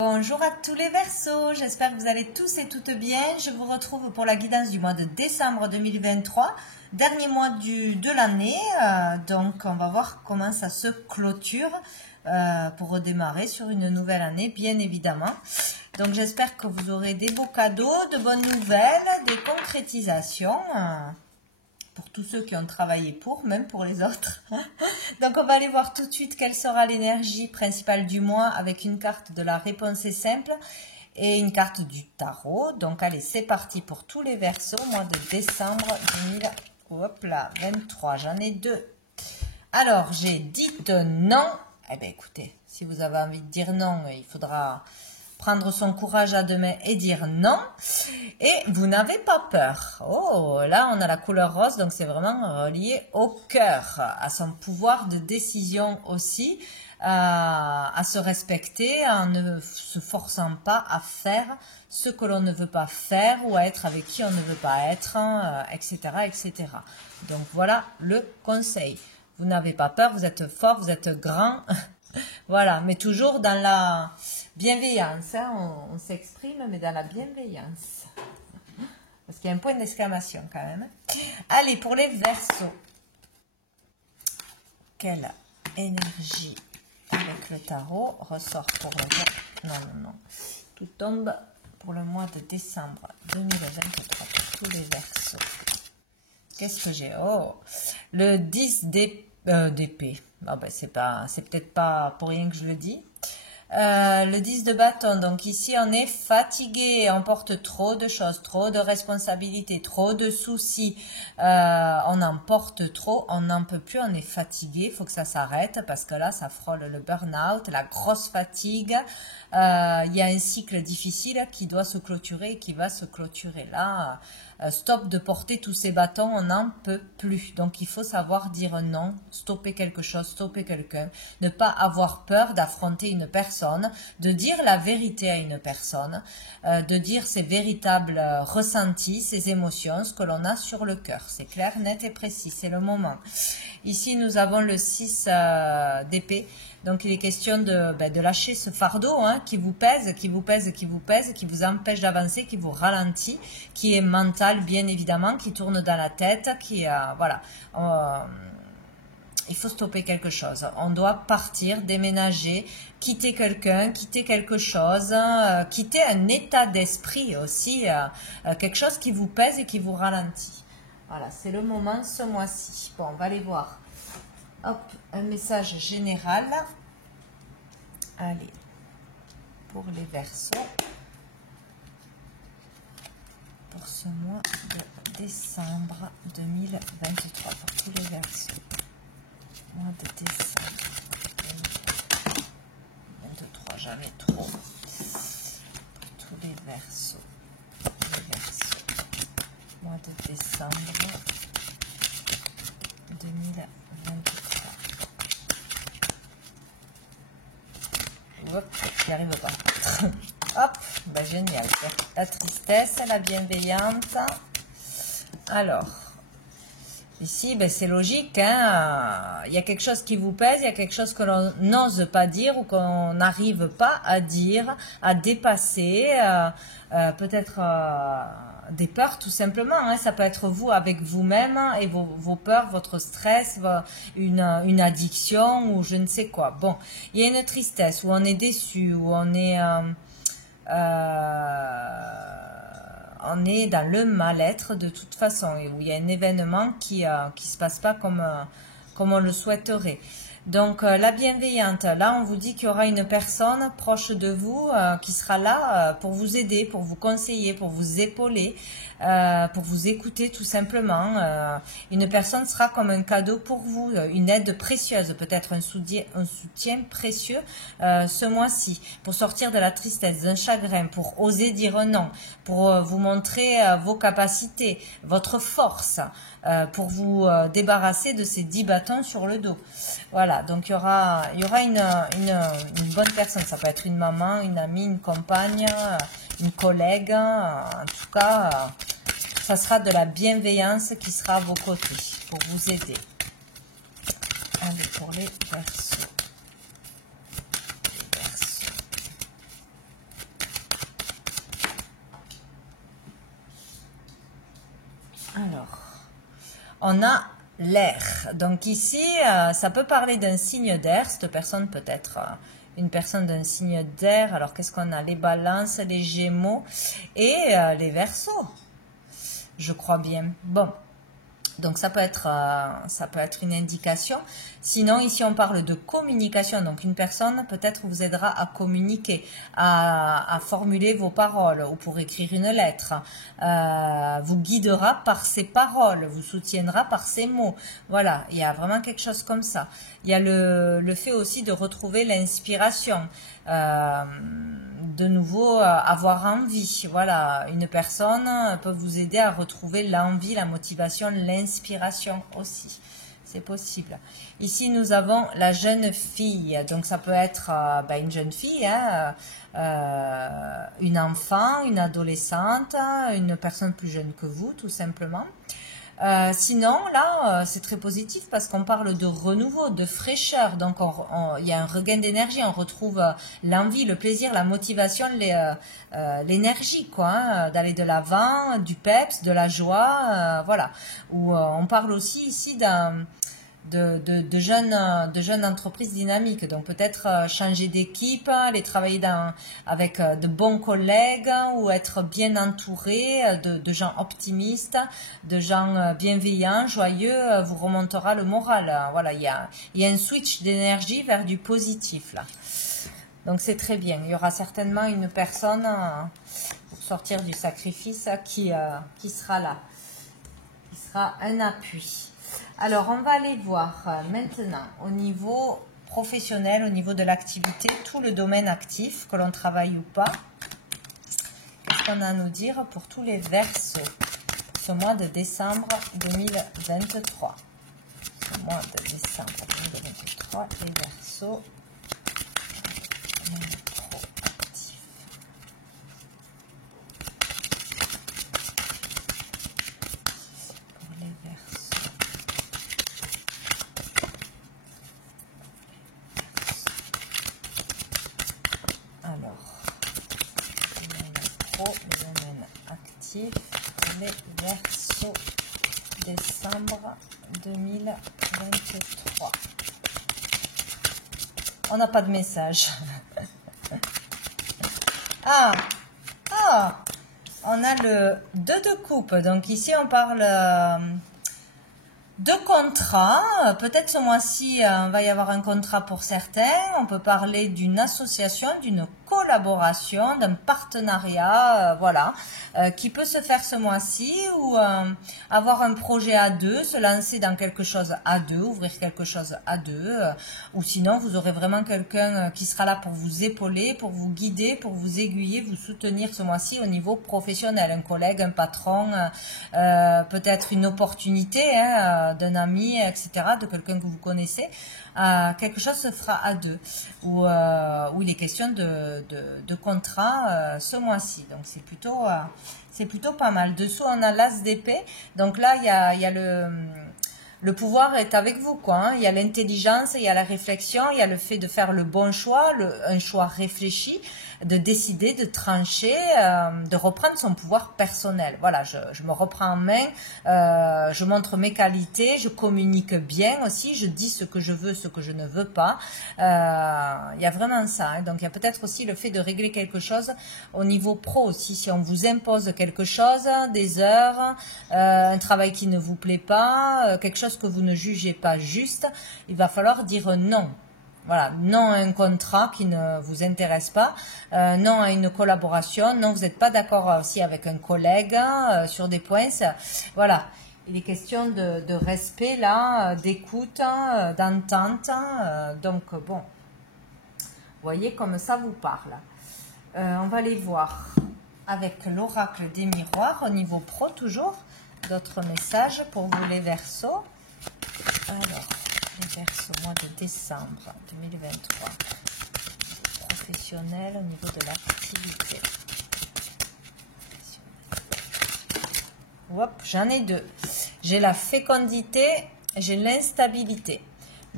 Bonjour à tous les Verseaux, j'espère que vous allez tous et toutes bien. Je vous retrouve pour la guidance du mois de décembre 2023, dernier mois de l'année. Donc on va voir comment ça se clôture pour redémarrer sur une nouvelle année, bien évidemment. Donc j'espère que vous aurez des beaux cadeaux, de bonnes nouvelles, des concrétisations. Pour tous ceux qui ont travaillé pour, même pour les autres. Donc on va aller voir tout de suite quelle sera l'énergie principale du mois avec une carte de la réponse est simple et une carte du tarot. Donc allez, c'est parti pour tous les Verseaux, mois de décembre 2023. J'en ai deux. Alors, j'ai dit non. Eh bien écoutez, si vous avez envie de dire non, il faudra prendre son courage à deux mains et dire non. Et vous n'avez pas peur. Oh, là, on a la couleur rose, donc c'est vraiment relié au cœur, à son pouvoir de décision aussi, à se respecter, en ne se forçant pas à faire ce que l'on ne veut pas faire ou à être avec qui on ne veut pas être, etc., etc. Donc voilà le conseil. Vous n'avez pas peur, vous êtes fort, vous êtes grand. Voilà, mais toujours dans la bienveillance. Hein, on s'exprime, mais dans la bienveillance. Parce qu'il y a un point d'exclamation quand même. Allez, pour les Verseaux. Quelle énergie avec le tarot ressort pour le mois. Non, non, non. Tout tombe pour le mois de décembre 2023 pour tous les Verseaux. Qu'est-ce que j'ai? Oh, le 10 d'épée. Oh, ben, c'est peut-être pas pour rien que je le dis. Le 10 de bâton, donc ici on est fatigué, on porte trop de choses, trop de responsabilités, trop de soucis, on en porte trop, on n'en peut plus, on est fatigué, il faut que ça s'arrête parce que là ça frôle le burn-out, la grosse fatigue, il y a un cycle difficile qui doit se clôturer et qui va se clôturer là. Stop de porter tous ces bâtons, on n'en peut plus. Donc il faut savoir dire non, stopper quelque chose, stopper quelqu'un, ne pas avoir peur d'affronter une personne, de dire la vérité à une personne, de dire ses véritables ressentis, ses émotions, ce que l'on a sur le cœur. C'est clair, net et précis, c'est le moment. Ici nous avons le 6 d'épée. Donc, il est question de lâcher ce fardeau hein, qui vous pèse, qui vous empêche d'avancer, qui vous ralentit, qui est mental, bien évidemment, qui tourne dans la tête, voilà. Il faut stopper quelque chose. On doit partir, déménager, quitter quelqu'un, quitter quelque chose, quitter un état d'esprit aussi, quelque chose qui vous pèse et qui vous ralentit. Voilà, c'est le moment ce mois-ci. Bon, on va aller voir. Hop, un message général. Allez, pour les Verseaux, pour ce mois de décembre 2023, pour tous les Verseaux. Mois de décembre 2023, jamais trop. Pour tous les Verseaux. Mois de décembre 2023. Hop, j'y arrive pas. Hop, ben génial. La tristesse, la bienveillante. Alors, ici, ben c'est logique. Hein, il y a quelque chose qui vous pèse, il y a quelque chose que l'on n'ose pas dire ou qu'on n'arrive pas à dire, à dépasser. Peut-être des peurs tout simplement, hein. Ça peut être vous avec vous-même et vos peurs, votre stress, une addiction ou je ne sais quoi. Bon, il y a une tristesse où on est déçu, où on est dans le mal-être de toute façon et où il y a un événement qui se passe pas comme on le souhaiterait. Donc la bienveillante, là on vous dit qu'il y aura une personne proche de vous qui sera là pour vous aider, pour vous conseiller, pour vous épauler, pour vous écouter tout simplement. Une personne sera comme un cadeau pour vous, une aide précieuse, peut-être un soutien précieux ce mois-ci, pour sortir de la tristesse, d'un chagrin, pour oser dire non, pour vous montrer vos capacités, votre force, pour vous débarrasser de ces 10 bâtons sur le dos. Voilà, donc il y aura une bonne personne, ça peut être une maman, une amie, une compagne, une collègue, en tout cas, ça sera de la bienveillance qui sera à vos côtés pour vous aider. Allez, pour les Verseaux. on a l'air. Donc ici, ça peut parler d'un signe d'air. Cette personne peut être une personne d'un signe d'air. Alors, qu'est-ce qu'on a? Les balances, les gémeaux et les verseaux. Je crois bien. Bon. Donc, ça peut être une indication. Sinon, ici, on parle de communication. Donc, une personne, peut-être, vous aidera à communiquer, à formuler vos paroles ou pour écrire une lettre. Vous guidera par ses paroles, vous soutiendra par ses mots. Voilà, il y a vraiment quelque chose comme ça. Il y a le fait aussi de retrouver l'inspiration. De nouveau, avoir envie. Voilà, une personne peut vous aider à retrouver l'envie, la motivation, l'inspiration aussi. C'est possible. Ici, nous avons la jeune fille. Donc, ça peut être une jeune fille, hein, une enfant, une adolescente, une personne plus jeune que vous, tout simplement. Sinon, là, c'est très positif parce qu'on parle de renouveau, de fraîcheur. Donc, il y a un regain d'énergie. On retrouve l'envie, le plaisir, la motivation, l'énergie, quoi, hein, d'aller de l'avant, du peps, de la joie, voilà. Ou on parle aussi ici de jeunes entreprises dynamiques. Donc peut-être changer d'équipe, aller travailler avec de bons collègues ou être bien entouré de gens optimistes, de gens bienveillants, joyeux, vous remontera le moral. Voilà, il y a un switch d'énergie vers du positif là. Donc c'est très bien. Il y aura certainement une personne pour sortir du sacrifice qui sera là, qui sera un appui. Alors, on va aller voir maintenant au niveau professionnel, au niveau de l'activité, tout le domaine actif, que l'on travaille ou pas. Qu'est-ce qu'on a à nous dire pour tous les Verseaux ce mois de décembre 2023? Ce mois de décembre 2023, les Verseaux. Les domaines actifs, les Verseaux, décembre 2023. On n'a pas de message. On a le 2 de coupe. Donc ici, on parle de contrat. Peut-être ce mois-ci, il va y avoir un contrat pour certains. On peut parler d'une association, d'une collaboration, d'un partenariat, voilà, qui peut se faire ce mois-ci ou avoir un projet à deux, se lancer dans quelque chose à deux, ouvrir quelque chose à deux, ou sinon vous aurez vraiment quelqu'un qui sera là pour vous épauler, pour vous guider, pour vous aiguiller, vous soutenir ce mois-ci au niveau professionnel, un collègue, un patron, peut-être une opportunité d'un ami, etc., de quelqu'un que vous connaissez. Quelque chose se fera à deux, où il est question de contrat ce mois-ci. Donc c'est plutôt pas mal. Dessous on a l'as d'épée. Donc là il y a le pouvoir est avec vous, quoi. Hein. Il y a l'intelligence, il y a la réflexion, il y a le fait de faire le bon choix, un choix réfléchi, de décider, de trancher, de reprendre son pouvoir personnel. Voilà, je me reprends en main, je montre mes qualités, je communique bien aussi, je dis ce que je veux, ce que je ne veux pas. Il y a vraiment ça. Hein. Donc, il y a peut-être aussi le fait de régler quelque chose au niveau pro aussi. Si on vous impose quelque chose, des heures, un travail qui ne vous plaît pas, quelque chose que vous ne jugez pas juste, il va falloir dire non. Voilà, non à un contrat qui ne vous intéresse pas, non à une collaboration, non, vous n'êtes pas d'accord aussi avec un collègue sur des points. Voilà, il est question de respect là, d'écoute, d'entente. Donc bon, vous voyez comme ça vous parle. On va aller voir avec l'oracle des miroirs au niveau pro toujours. D'autres messages pour vous les Verseaux. Alors, les Verseaux, mois de décembre 2023. Professionnel au niveau de l'activité. Hop, j'en ai deux. J'ai la fécondité, j'ai l'instabilité.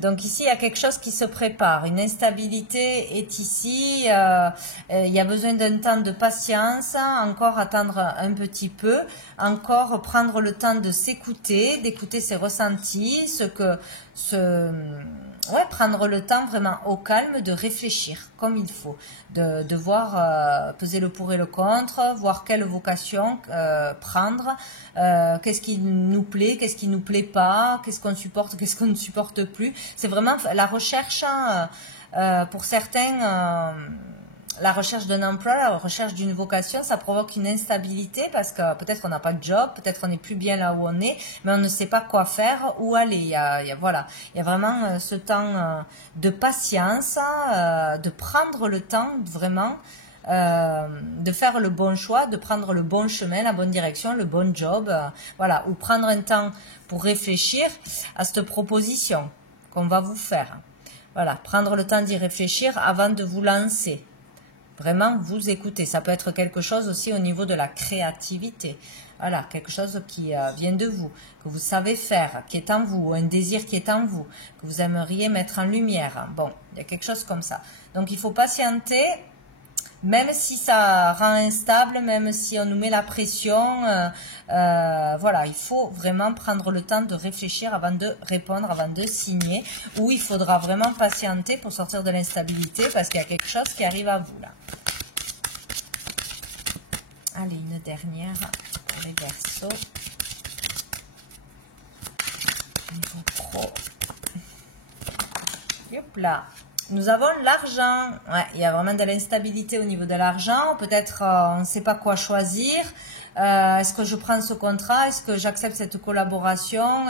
Donc ici, il y a quelque chose qui se prépare. Une instabilité est ici. Il y a besoin d'un temps de patience, encore attendre un petit peu, encore prendre le temps de s'écouter, d'écouter ses ressentis, prendre le temps vraiment au calme de réfléchir comme il faut, de voir peser le pour et le contre, voir quelle vocation prendre, qu'est-ce qui nous plaît, qu'est-ce qui nous plaît pas, qu'est-ce qu'on supporte, qu'est-ce qu'on ne supporte plus. C'est vraiment la recherche, pour certains, la recherche d'un emploi, la recherche d'une vocation, ça provoque une instabilité parce que peut-être on n'a pas de job, peut-être on n'est plus bien là où on est, mais on ne sait pas quoi faire, où aller. Il y a vraiment ce temps de patience, de prendre le temps vraiment de faire le bon choix, de prendre le bon chemin, la bonne direction, le bon job, voilà, ou prendre un temps pour réfléchir à cette proposition qu'on va vous faire. Voilà, prendre le temps d'y réfléchir avant de vous lancer. Vraiment vous écouter. Ça peut être quelque chose aussi au niveau de la créativité. Voilà, quelque chose qui vient de vous, que vous savez faire, qui est en vous, un désir qui est en vous, que vous aimeriez mettre en lumière. Bon, il y a quelque chose comme ça. Donc il faut patienter, même si ça rend instable, même si on nous met la pression. Voilà, il faut vraiment prendre le temps de réfléchir avant de répondre, avant de signer, ou il faudra vraiment patienter pour sortir de l'instabilité parce qu'il y a quelque chose qui arrive à vous là. Allez, une dernière pour les Verseaux. Niveau pro. Hop là. Nous avons l'argent. Ouais, il y a vraiment de l'instabilité au niveau de l'argent. Peut-être on ne sait pas quoi choisir. Est-ce que je prends ce contrat? Est-ce que j'accepte cette collaboration?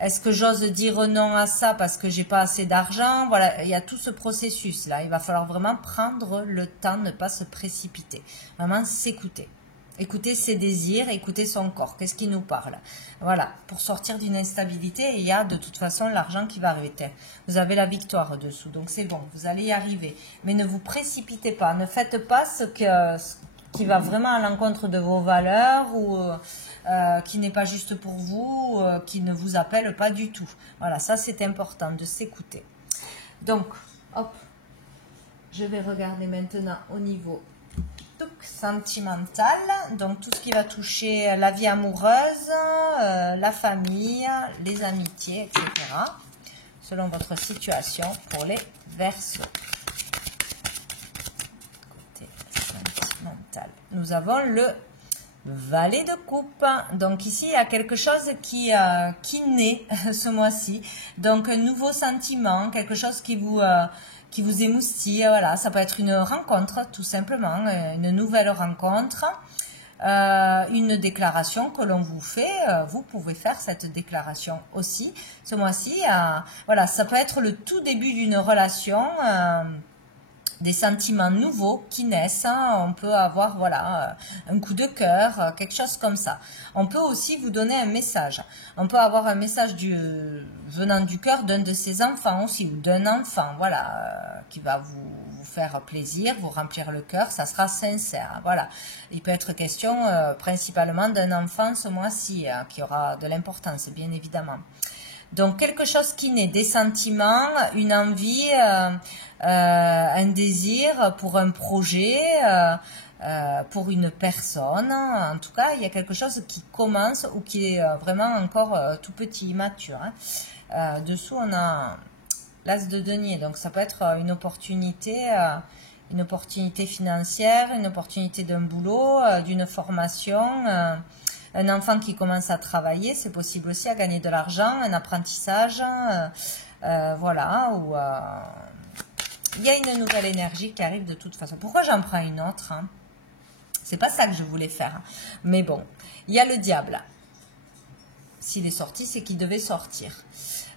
Est-ce que j'ose dire non à ça parce que j'ai pas assez d'argent? Voilà, il y a tout ce processus là. Il va falloir vraiment prendre le temps, ne pas se précipiter. Vraiment s'écouter. Écouter ses désirs, écouter son corps. Qu'est-ce qui nous parle? Voilà, pour sortir d'une instabilité, il y a de toute façon l'argent qui va arriver. Vous avez la victoire dessous, donc c'est bon, vous allez y arriver. Mais ne vous précipitez pas, ne faites pas ce qui va vraiment à l'encontre de vos valeurs ou qui n'est pas juste pour vous, qui ne vous appelle pas du tout. Voilà, ça c'est important de s'écouter. Donc, hop, je vais regarder maintenant au niveau sentimental, donc tout ce qui va toucher la vie amoureuse, la famille, les amitiés, etc. Selon votre situation pour les Verseaux. Côté sentimental. Nous avons le Valet de coupe. Donc ici, il y a quelque chose qui naît ce mois-ci. Donc un nouveau sentiment, quelque chose qui vous émoustille. Voilà, ça peut être une rencontre, tout simplement, une nouvelle rencontre. Une déclaration que l'on vous fait, vous pouvez faire cette déclaration aussi ce mois-ci. Voilà, ça peut être le tout début d'une relation, des sentiments nouveaux qui naissent. On peut avoir voilà un coup de cœur, quelque chose comme ça. On peut aussi vous donner un message. On peut avoir un message venant du cœur d'un de ses enfants aussi, ou d'un enfant, voilà, qui va vous faire plaisir, vous remplir le cœur, ça sera sincère. Voilà, il peut être question principalement d'un enfant ce mois-ci, qui aura de l'importance, bien évidemment. Donc, quelque chose qui naît, des sentiments, une envie, un désir pour un projet, pour une personne. En tout cas, il y a quelque chose qui commence ou qui est vraiment encore tout petit, immature. Dessous, on a l'as de denier. Donc, ça peut être une opportunité financière, une opportunité d'un boulot, d'une formation, un enfant qui commence à travailler, c'est possible aussi à gagner de l'argent, un apprentissage, voilà, ou il y a une nouvelle énergie qui arrive de toute façon. Pourquoi j'en prends une autre, C'est pas ça que je voulais faire, mais bon, il y a le diable. S'il est sorti, c'est qu'il devait sortir.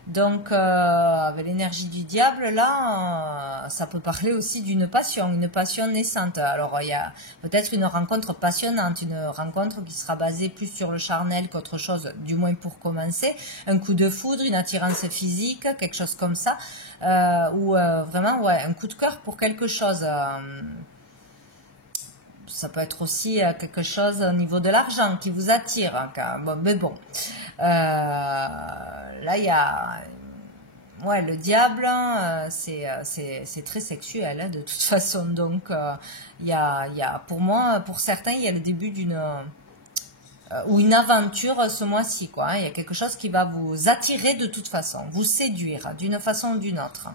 Donc, avec l'énergie du diable, là, ça peut parler aussi d'une passion, une passion naissante. Alors, il y a peut-être une rencontre passionnante, une rencontre qui sera basée plus sur le charnel qu'autre chose, du moins pour commencer. Un coup de foudre, une attirance physique, quelque chose comme ça. Ou vraiment, ouais, un coup de cœur pour quelque chose. Ça peut être aussi quelque chose au niveau de l'argent qui vous attire. Bon, mais bon, là, il y a ouais, le diable, c'est très sexuel, hein, de toute façon. Donc, pour moi, pour certains, il y a le début d'une ou une aventure ce mois-ci, quoi. Hein. Il y a quelque chose qui va vous attirer de toute façon, vous séduire d'une façon ou d'une autre.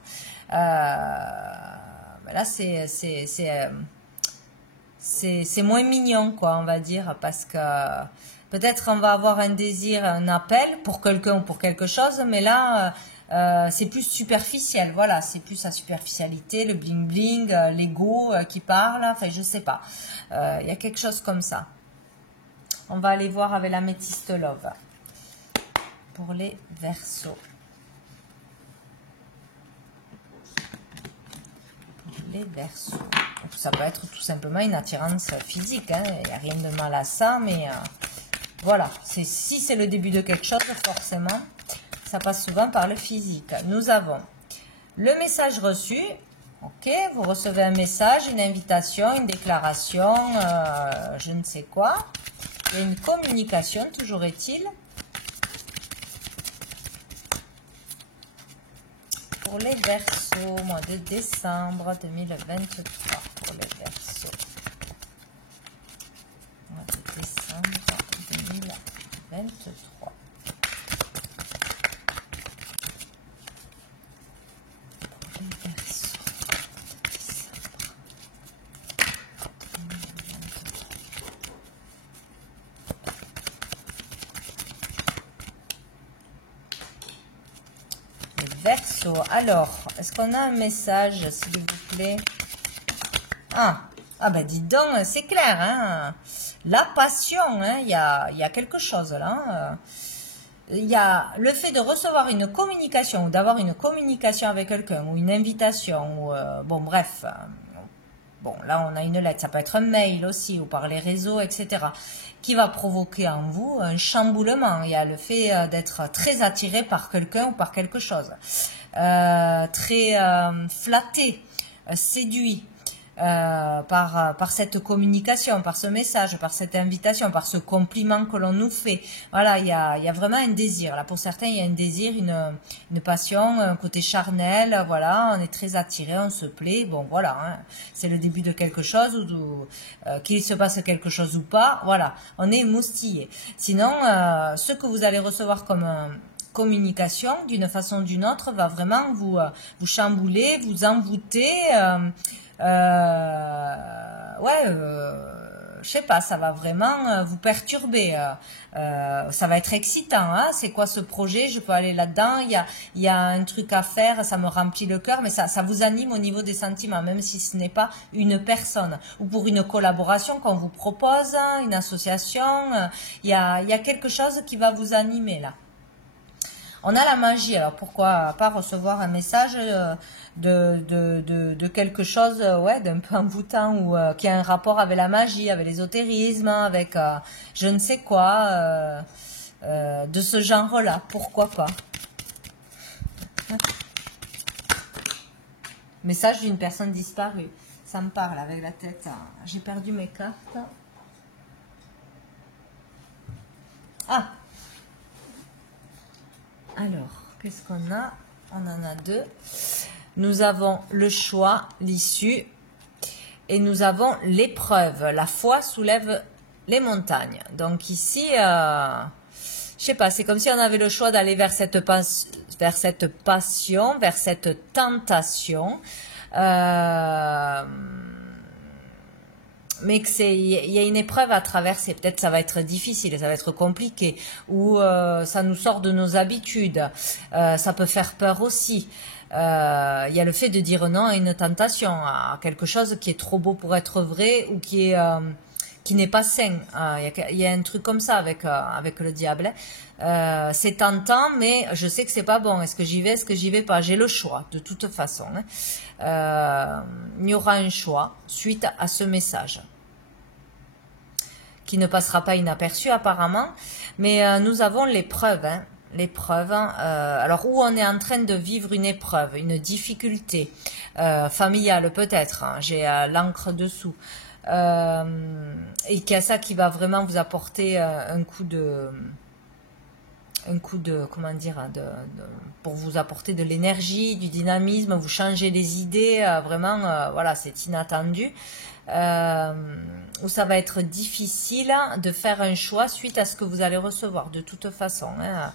Là, c'est moins mignon, quoi, on va dire, parce que peut-être on va avoir un désir, un appel pour quelqu'un ou pour quelque chose, mais là, c'est plus superficiel, voilà, c'est plus la superficialité, le bling-bling, l'ego qui parle, enfin, je sais pas. Il y a quelque chose comme ça. On va aller voir avec l'améthyste love pour les Verseaux. Les Verseaux. Ça peut être tout simplement une attirance physique. Hein. Il n'y a rien de mal à ça, mais voilà. Si c'est le début de quelque chose, forcément, ça passe souvent par le physique. Nous avons le message reçu. Ok, vous recevez un message, une invitation, une déclaration, je ne sais quoi. Il y a une communication, toujours est-il. Pour les Verseaux, mois de décembre 2023. Pour les Verseaux. Mois de décembre 2023. Pour les Verseaux. Verseau. Alors, est-ce qu'on a un message, s'il vous plaît? Ah ben dis donc, c'est clair, hein. La passion, hein, il y a quelque chose là. Il y a le fait de recevoir une communication ou d'avoir une communication avec quelqu'un ou une invitation ou bon bref. Bon, là, on a une lettre, ça peut être un mail aussi, ou par les réseaux, etc., qui va provoquer en vous un chamboulement. Il y a le fait d'être très attiré par quelqu'un ou par quelque chose, très flatté, séduit par cette communication, par ce message, par cette invitation, par ce compliment que l'on nous fait. Voilà, il y a vraiment un désir. Là, pour certains, il y a un désir, une passion, un côté charnel. Voilà, on est très attiré, on se plaît. Bon, voilà, hein, c'est le début de quelque chose, qu'il se passe quelque chose ou pas. Voilà, on est moustillé. Sinon, ce que vous allez recevoir comme communication, d'une façon ou d'une autre, va vraiment vous chambouler, vous envoûter. Je sais pas, ça va vraiment vous perturber. Ça va être excitant, hein. C'est quoi ce projet? Je peux aller là-dedans. Il y a un truc à faire, ça me remplit le cœur, mais ça vous anime au niveau des sentiments, même si ce n'est pas une personne. Ou pour une collaboration qu'on vous propose, une association, il y a quelque chose qui va vous animer là. On a la magie, alors pourquoi pas recevoir un message de quelque chose d'un peu envoûtant ou qui a un rapport avec la magie, avec l'ésotérisme, avec je ne sais quoi, de ce genre-là, pourquoi pas. Message d'une personne disparue, ça me parle avec la tête, j'ai perdu mes cartes. Ah! Alors, qu'est-ce qu'on a? On en a deux. Nous avons le choix, l'issue, et nous avons l'épreuve. La foi soulève les montagnes. Donc ici, je sais pas, c'est comme si on avait le choix d'aller vers cette passion, vers cette tentation. Mais il y a une épreuve à traverser. Peut-être ça va être difficile, ça va être compliqué, ou ça nous sort de nos habitudes. Ça peut faire peur aussi. Il y a le fait de dire non à une tentation, à quelque chose qui est trop beau pour être vrai ou qui n'est pas sain. Il y a un truc comme ça avec le diable. C'est tentant, mais je sais que c'est pas bon. Est-ce que j'y vais, est-ce que j'y vais pas? J'ai le choix, de toute façon. Il y aura un choix suite à ce message qui ne passera pas inaperçu apparemment, mais nous avons l'épreuve, hein, l'épreuve. Alors où on est en train de vivre une épreuve, une difficulté familiale peut-être. Hein, j'ai l'encre dessous. Et qu'il y a ça qui va vraiment vous apporter un coup de un coup de, comment dire, pour vous apporter de l'énergie, du dynamisme, vous changer les idées, vraiment, voilà, c'est inattendu. Où ça va être difficile de faire un choix suite à ce que vous allez recevoir, de toute façon. Hein.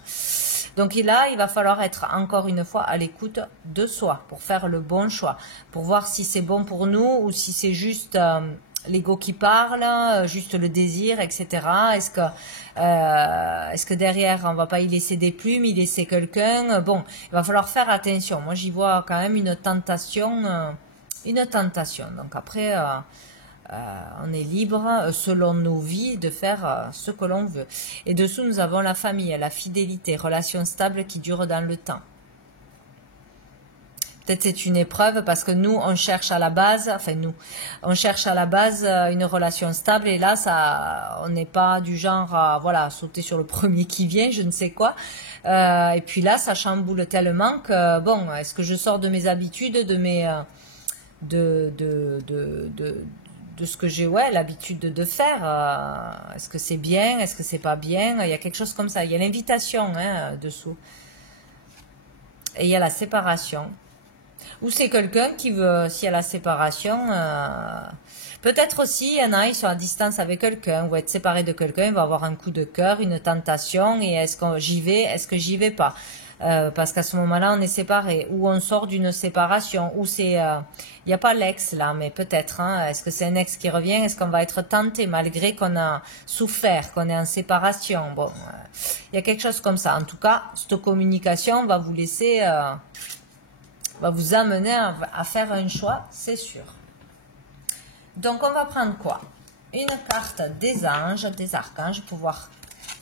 Donc là, il va falloir être encore une fois à l'écoute de soi pour faire le bon choix, pour voir si c'est bon pour nous ou si c'est juste l'ego qui parle, juste le désir, etc. Est-ce que derrière, on va pas y laisser des plumes, y laisser quelqu'un? Bon, il va falloir faire attention. Moi, j'y vois quand même une tentation. Donc après, on est libre, selon nos vies, de faire ce que l'on veut. Et dessous, nous avons la famille, la fidélité, relations stables qui durent dans le temps. Peut-être c'est une épreuve parce que nous, on cherche à la base, on cherche à la base une relation stable et là, on n'est pas du genre à voilà, sauter sur le premier qui vient, je ne sais quoi. Et puis là, ça chamboule tellement que, bon, est-ce que je sors de mes habitudes, de ce que j'ai l'habitude de faire, est-ce que c'est bien, est-ce que c'est pas bien, il y a quelque chose comme ça, il y a l'invitation dessous. Et il y a la séparation. Ou c'est quelqu'un qui veut, s'il y a la séparation, peut-être aussi, il y en a, ils sont à distance avec quelqu'un, ou être séparé de quelqu'un, il va avoir un coup de cœur, une tentation, et est-ce que j'y vais, est-ce que j'y vais pas? Parce qu'à ce moment-là, on est séparé, ou on sort d'une séparation, ou c'est, il n'y a pas l'ex là, mais peut-être, hein, est-ce que c'est un ex qui revient, est-ce qu'on va être tenté malgré qu'on a souffert, qu'on est en séparation, bon, il y a quelque chose comme ça. En tout cas, cette communication va vous laisser, va vous amener à faire un choix, c'est sûr. Donc, on va prendre quoi? Une carte des anges, des archanges, pour voir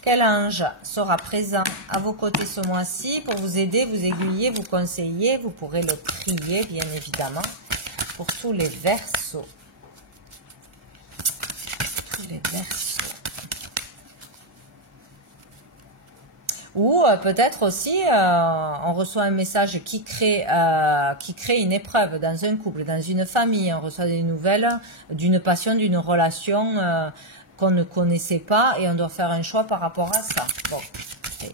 quel ange sera présent à vos côtés ce mois-ci pour vous aider, vous aiguiller, vous conseiller. Vous pourrez le prier, bien évidemment, pour tous les Verseaux. Tous les Verseaux. Ou peut-être aussi, on reçoit un message qui crée une épreuve dans un couple, dans une famille. On reçoit des nouvelles d'une passion, d'une relation qu'on ne connaissait pas et on doit faire un choix par rapport à ça. Bon, et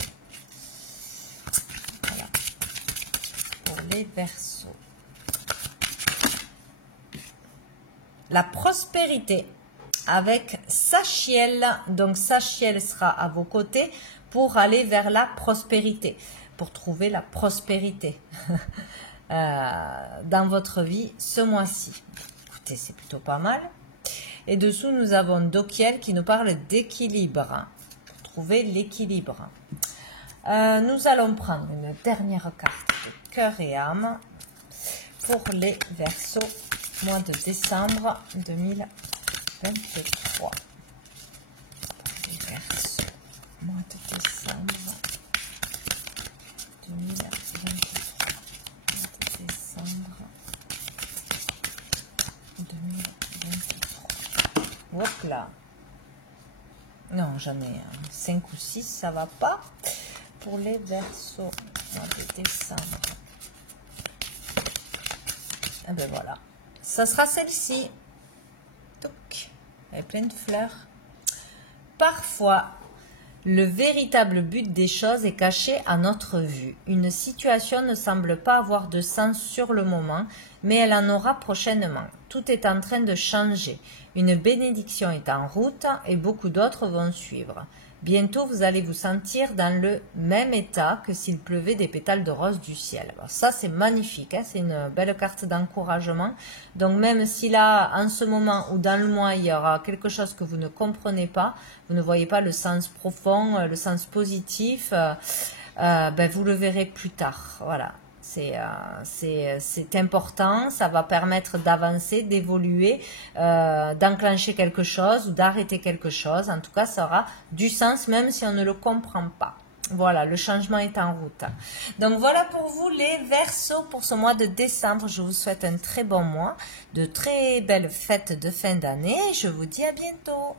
voilà, pour les Verseaux. La prospérité avec Sachiel. Donc Sachiel sera à vos côtés pour aller vers la prospérité, pour trouver la prospérité dans votre vie ce mois-ci. Écoutez, c'est plutôt pas mal. Et dessous, nous avons Dokiel qui nous parle d'équilibre, pour trouver l'équilibre. Nous allons prendre une dernière carte de cœur et âme pour les Verseaux, mois de décembre 2023. Les Verseaux, mois de décembre 2023. Mois de décembre 2023. Hop là. Non, j'en ai 5 ou 6, ça va pas. Pour les Verseaux, mois de décembre. Et ben voilà. Ça sera celle-ci. Elle est pleine de fleurs. Parfois, le véritable but des choses est caché à notre vue. Une situation ne semble pas avoir de sens sur le moment, mais elle en aura prochainement. Tout est en train de changer. Une bénédiction est en route et beaucoup d'autres vont suivre. Bientôt, vous allez vous sentir dans le même état que s'il pleuvait des pétales de rose du ciel. Alors ça, c'est magnifique, hein, c'est une belle carte d'encouragement. Donc même si là, en ce moment ou dans le mois, il y aura quelque chose que vous ne comprenez pas, vous ne voyez pas le sens profond, le sens positif, ben, vous le verrez plus tard. Voilà. C'est important, ça va permettre d'avancer, d'évoluer, d'enclencher quelque chose ou d'arrêter quelque chose. En tout cas, ça aura du sens même si on ne le comprend pas. Voilà, le changement est en route. Donc voilà pour vous les Verseaux pour ce mois de décembre. Je vous souhaite un très bon mois, de très belles fêtes de fin d'année. Je vous dis à bientôt.